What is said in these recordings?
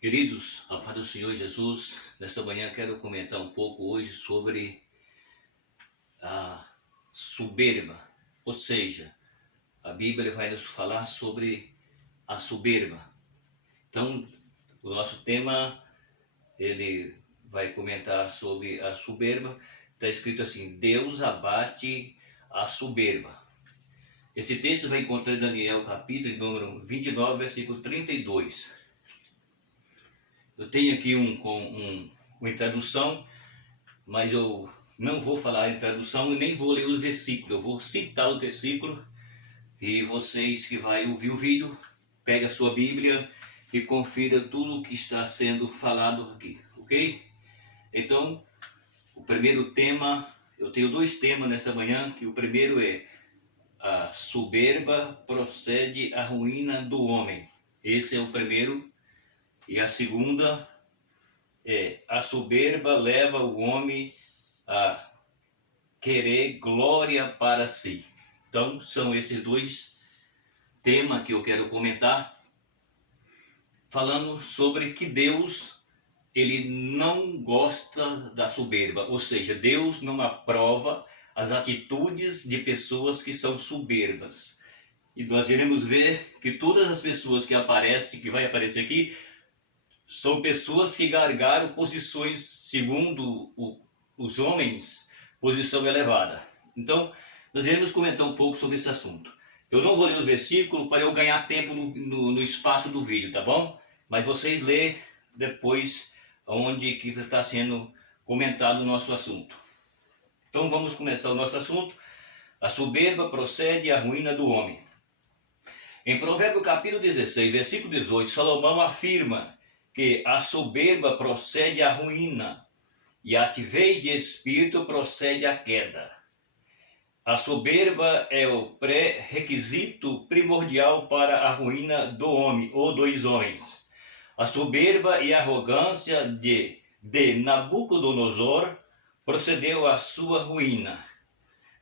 Queridos, a paz do Senhor Jesus, nesta manhã quero comentar um pouco hoje sobre a soberba, ou seja, a Bíblia vai nos falar sobre a soberba. Então, o nosso tema, ele vai comentar sobre a soberba. Está escrito assim: Deus abate a soberba. Esse texto vai encontrar em Daniel, capítulo número 29, versículo 32. Eu tenho aqui uma tradução, mas eu não vou falar em tradução e nem vou ler os versículos. Eu vou citar os versículos e vocês que vai ouvir o vídeo, pega a sua Bíblia e confira tudo o que está sendo falado aqui, ok? Então, o primeiro tema, eu tenho dois temas nessa manhã, que o primeiro é: a soberba procede à ruína do homem. Esse é o primeiro. E a segunda é: a soberba leva o homem a querer glória para si. Então, são esses dois temas que eu quero comentar, falando sobre que Deus, ele não gosta da soberba, ou seja, Deus não aprova as atitudes de pessoas que são soberbas. E nós iremos ver que todas as pessoas que aparecem, que vai aparecer aqui, são pessoas que galgaram posições, segundo os homens, posição elevada. Então, nós iremos comentar um pouco sobre esse assunto. Eu não vou ler os versículos para eu ganhar tempo no espaço do vídeo, tá bom? Mas vocês lê depois onde que está sendo comentado o nosso assunto. Então vamos começar o nosso assunto. A soberba procede à ruína do homem. Em Provérbios capítulo 16, versículo 18, Salomão afirma que a soberba procede à ruína e a altivez de espírito procede à queda. A soberba é o pré-requisito primordial para a ruína do homem ou dos homens. A soberba e a arrogância de Nabucodonosor procedeu à sua ruína.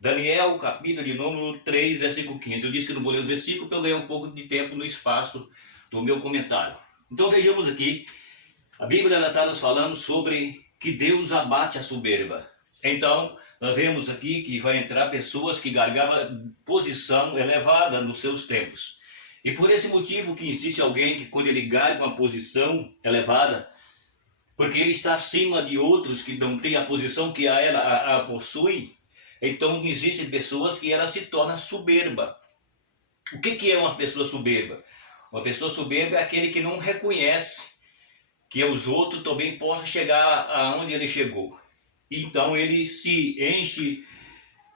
Daniel, capítulo de número 3, versículo 15. Eu disse que não vou ler os versículos para eu ganhar um pouco de tempo no espaço do meu comentário. Então vejamos aqui, a Bíblia está nos falando sobre que Deus abate a soberba. Então, nós vemos aqui que vai entrar pessoas que galgavam posição elevada nos seus tempos. E por esse motivo que existe alguém que quando ele galga uma posição elevada, porque ele está acima de outros que não têm a posição que ela a possui, então existem pessoas que ela se torna soberba. O que é uma pessoa soberba? Uma pessoa soberba é aquele que não reconhece que os outros também possam chegar aonde ele chegou. Então ele se enche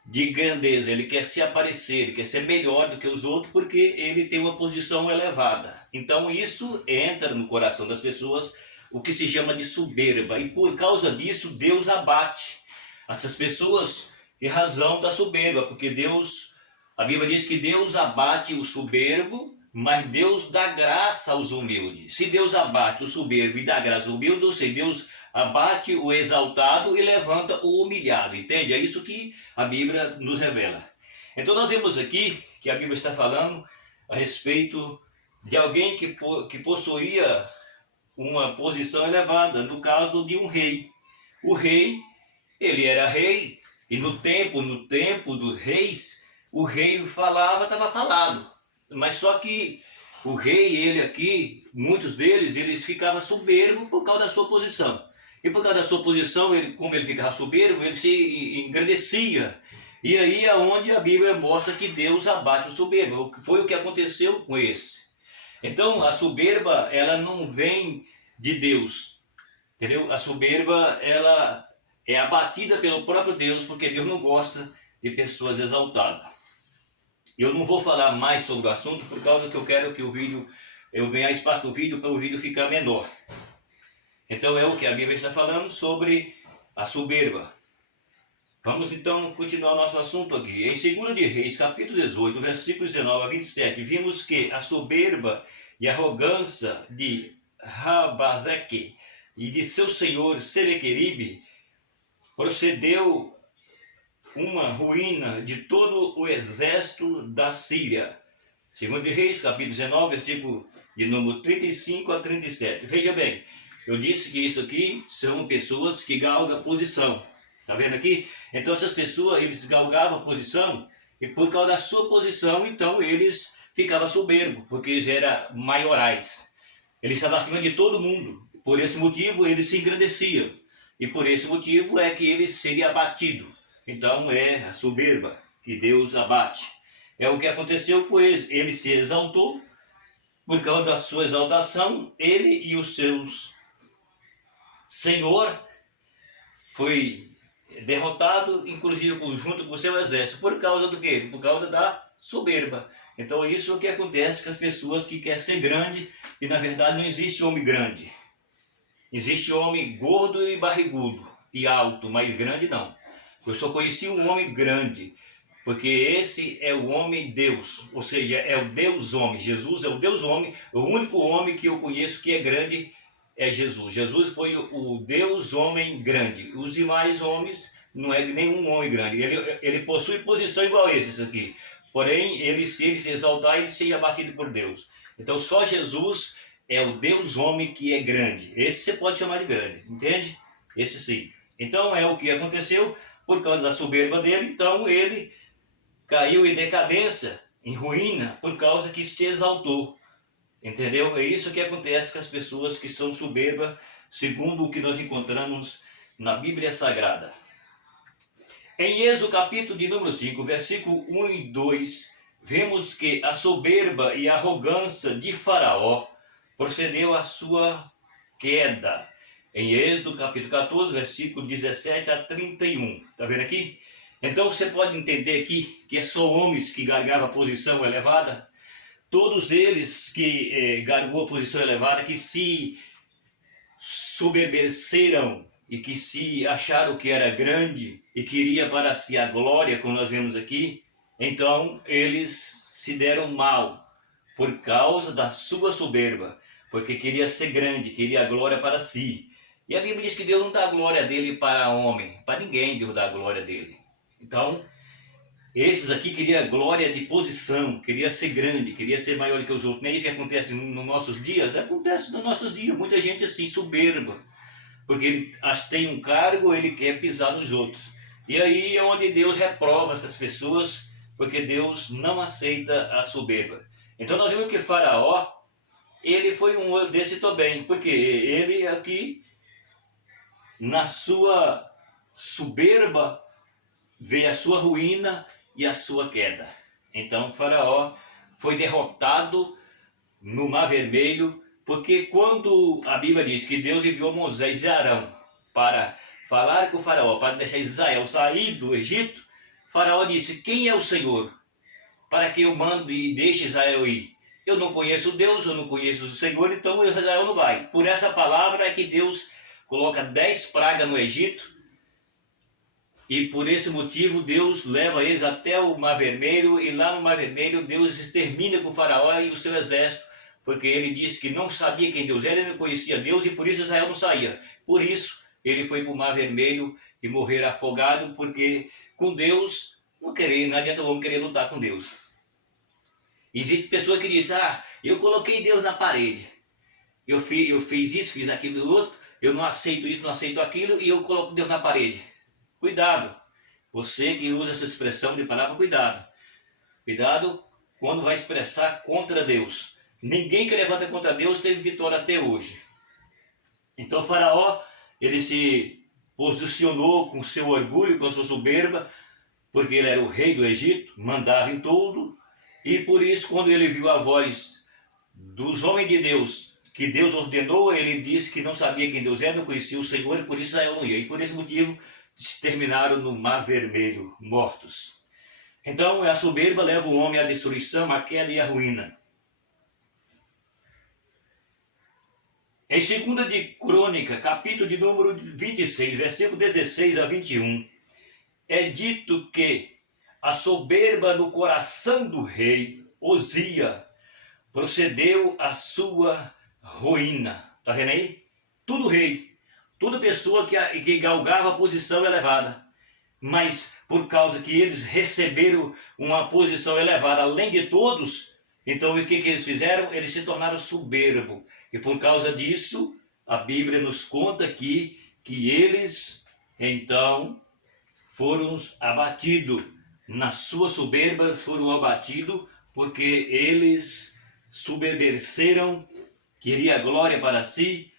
de grandeza, ele quer se aparecer, ele quer ser melhor do que os outros porque ele tem uma posição elevada. Então isso entra no coração das pessoas, o que se chama de soberba. E por causa disso Deus abate essas pessoas em razão da soberba, porque Deus, a Bíblia diz que Deus abate o soberbo, mas Deus dá graça aos humildes. Se Deus abate o soberbo e dá graça aos humildes, ou seja, Deus abate o exaltado e levanta o humilhado, entende? É isso que a Bíblia nos revela. Então nós vemos aqui que a Bíblia está falando a respeito de alguém que possuía uma posição elevada, no caso de um rei. O rei, ele era rei, e no tempo dos reis, o rei falava, estava falado. Mas só que o rei, ele aqui, muitos deles, eles ficavam soberbos por causa da sua posição. E por causa da sua posição, ele, como ele ficava soberbo, ele se engrandecia. E aí é onde a Bíblia mostra que Deus abate o soberbo. Foi o que aconteceu com esse. Então a soberba, ela não vem de Deus, entendeu? A soberba, ela é abatida pelo próprio Deus, porque Deus não gosta de pessoas exaltadas. Eu não vou falar mais sobre o assunto, por causa que eu quero que o vídeo, eu ganhar espaço no vídeo para o vídeo ficar menor. Então é o que a Bíblia está falando sobre a soberba. Vamos então continuar nosso assunto aqui. Em 2 de Reis, capítulo 18, versículos 19 a 27, vimos que a soberba e a arrogância de Rabazeque e de seu senhor Senequeribe procedeu uma ruína de todo o exército da Síria. Segundo de Reis, capítulo 19, versículo de número 35 a 37. Veja bem, eu disse que isso aqui são pessoas que galgam posição. Tá vendo aqui? Então essas pessoas, eles galgavam a posição e por causa da sua posição, então eles ficavam soberbos, porque eles eram maiorais. Eles estavam acima de todo mundo. Por esse motivo, eles se engrandeciam. E por esse motivo é que eles seriam abatidos. Então é a soberba que Deus abate. É o que aconteceu com eles. Ele se exaltou, por causa da sua exaltação, ele e os seus senhor foi derrotado, inclusive junto com o seu exército. Por causa do quê? Por causa da soberba. Então isso é o que acontece com as pessoas que querem ser grande e na verdade não existe homem grande. Existe homem gordo e barrigudo e alto, mas grande não. Eu só conheci um homem grande, porque esse é o homem Deus, ou seja, é o Deus homem. Jesus é o Deus homem, o único homem que eu conheço que é grande é Jesus. Jesus foi o Deus homem grande. Os demais homens não é nenhum homem grande. Ele possui posição igual a esses aqui. Porém, se ele se exaltar, ele seria abatido por Deus. Então só Jesus é o Deus homem que é grande. Esse você pode chamar de grande, entende? Esse sim. Então é o que aconteceu por causa da soberba dele. Então ele caiu em decadência, em ruína, por causa que se exaltou. Entendeu? É isso que acontece com as pessoas que são soberbas, segundo o que nós encontramos na Bíblia Sagrada. Em Êxodo capítulo de número 5, versículo 1 e 2, vemos que a soberba e a arrogância de Faraó procedeu à sua queda. Em Êxodo capítulo 14, versículo 17 a 31. Está vendo aqui? Então você pode entender aqui que é só homens que galgavam a posição elevada. Todos eles que galgou a posição elevada, que se soberbeceram e que se acharam que era grande e queria para si a glória, como nós vemos aqui, então eles se deram mal por causa da sua soberba, porque queria ser grande, queria a glória para si. E a Bíblia diz que Deus não dá a glória dele para homem, para ninguém Deus dá a glória dele. Então, esses aqui queriam glória de posição, queria ser grande, queria ser maior que os outros. Não é isso que acontece nos nossos dias? Acontece nos nossos dias, muita gente assim, soberba. Porque ele tem um cargo, ele quer pisar nos outros. E aí é onde Deus reprova essas pessoas, porque Deus não aceita a soberba. Então nós vemos que Faraó, ele foi um desse também, porque ele aqui, na sua soberba, veio a sua ruína e a sua queda. Então Faraó foi derrotado no Mar Vermelho, porque quando a Bíblia diz que Deus enviou Moisés e Arão para falar com o Faraó, para deixar Israel sair do Egito, Faraó disse: quem é o Senhor para que eu mande e deixe Israel ir? Eu não conheço Deus, eu não conheço o Senhor, então Israel não vai. Por essa palavra é que Deus coloca 10 pragas no Egito, e por esse motivo Deus leva eles até o Mar Vermelho, e lá no Mar Vermelho Deus extermina com o Faraó e o seu exército, porque ele disse que não sabia quem Deus era, ele não conhecia Deus, e por isso Israel não saía. Por isso ele foi para o Mar Vermelho e morrer afogado, porque com Deus não adianta o homem querer lutar com Deus. Existe pessoa que diz: eu coloquei Deus na parede, eu fiz isso, fiz aquilo outro, eu não aceito isso, não aceito aquilo, e eu coloco Deus na parede. Cuidado, você que usa essa expressão de palavra, cuidado. Cuidado quando vai expressar contra Deus. Ninguém que levanta contra Deus teve vitória até hoje. Então Faraó, ele se posicionou com seu orgulho, com sua soberba, porque ele era o rei do Egito, mandava em tudo, e por isso quando ele viu a voz dos homens de Deus, que Deus ordenou, ele disse que não sabia quem Deus era, não conhecia o Senhor, e por isso Israel não ia. E por esse motivo se terminaram no Mar Vermelho, mortos. Então a soberba leva o homem à destruição, à queda e à ruína. Em 2 de Crônica, capítulo de número 26, versículo 16 a 21, é dito que a soberba no coração do rei Osias procedeu à sua ruína. Está vendo aí? Tudo rei, toda pessoa que galgava a posição elevada, mas por causa que eles receberam uma posição elevada, além de todos, Então o que eles fizeram? Eles se tornaram soberbos. E por causa disso, a Bíblia nos conta aqui que eles então foram abatidos. Na sua soberba foram abatidos porque eles soberbeceram, queria glória para si,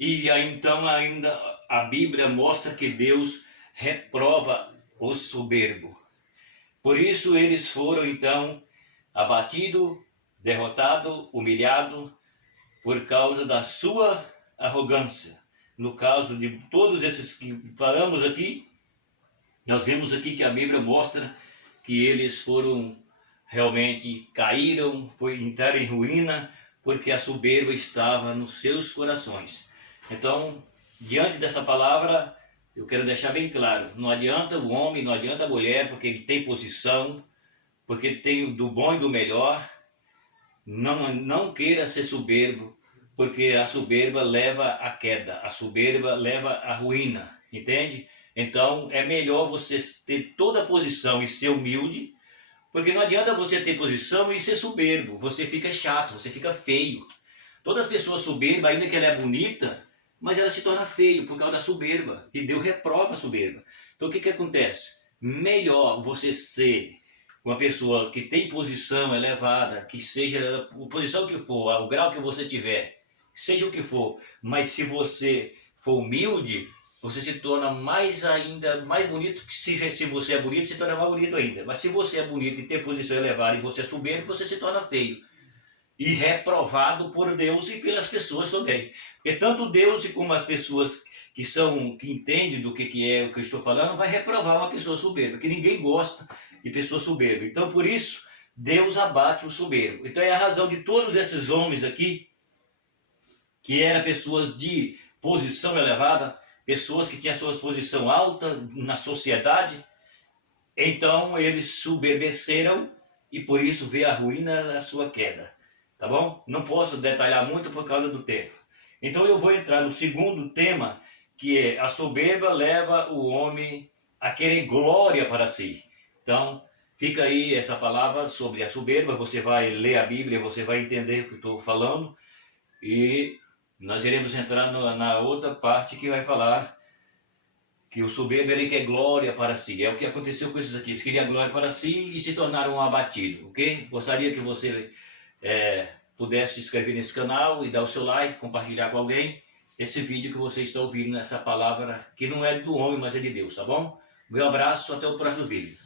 e aí, então ainda a Bíblia mostra que Deus reprova o soberbo. Por isso eles foram então abatidos, derrotados, humilhados por causa da sua arrogância. No caso de todos esses que falamos aqui, nós vemos aqui que a Bíblia mostra que eles foram realmente caíram, entraram em ruína, porque a soberba estava nos seus corações. Então, diante dessa palavra, eu quero deixar bem claro, não adianta o homem, não adianta a mulher, porque ele tem posição, porque tem do bom e do melhor, não queira ser soberbo, porque a soberba leva à queda, a soberba leva à ruína, entende? Então é melhor você ter toda a posição e ser humilde, porque não adianta você ter posição e ser soberbo, você fica chato, você fica feio. Todas as pessoas soberbas, ainda que ela é bonita, mas ela se torna feio por causa da soberba, e Deus reprova a soberba. Então o que acontece? Melhor você ser uma pessoa que tem posição elevada, que seja a posição que for, o grau que você tiver, seja o que for, mas se você for humilde, você se torna mais ainda mais bonito, que se você é bonito, se torna mais bonito ainda. Mas se você é bonito e tem posição elevada e você é soberbo, você se torna feio. E reprovado por Deus e pelas pessoas também. Porque tanto Deus como as pessoas que entendem do que é o que eu estou falando, vai reprovar uma pessoa soberba, porque ninguém gosta de pessoa soberba. Então por isso, Deus abate o soberbo. Então é a razão de todos esses homens aqui, que eram pessoas de posição elevada, pessoas que tinham a sua posição alta na sociedade, então eles soberbeceram e por isso veio a ruína, a sua queda. Tá bom? Não posso detalhar muito por causa do tempo. Então eu vou entrar no segundo tema, que é a soberba leva o homem a querer glória para si. Então fica aí essa palavra sobre a soberba, você vai ler a Bíblia, você vai entender o que eu estou falando, e nós iremos entrar na outra parte que vai falar que o soberbo ele quer glória para si. É o que aconteceu com esses aqui. Eles queriam glória para si e se tornaram abatidos, ok? Gostaria que você pudesse se inscrever nesse canal e dar o seu like, compartilhar com alguém esse vídeo que você está ouvindo, essa palavra que não é do homem, mas é de Deus, tá bom? Meu abraço, até o próximo vídeo.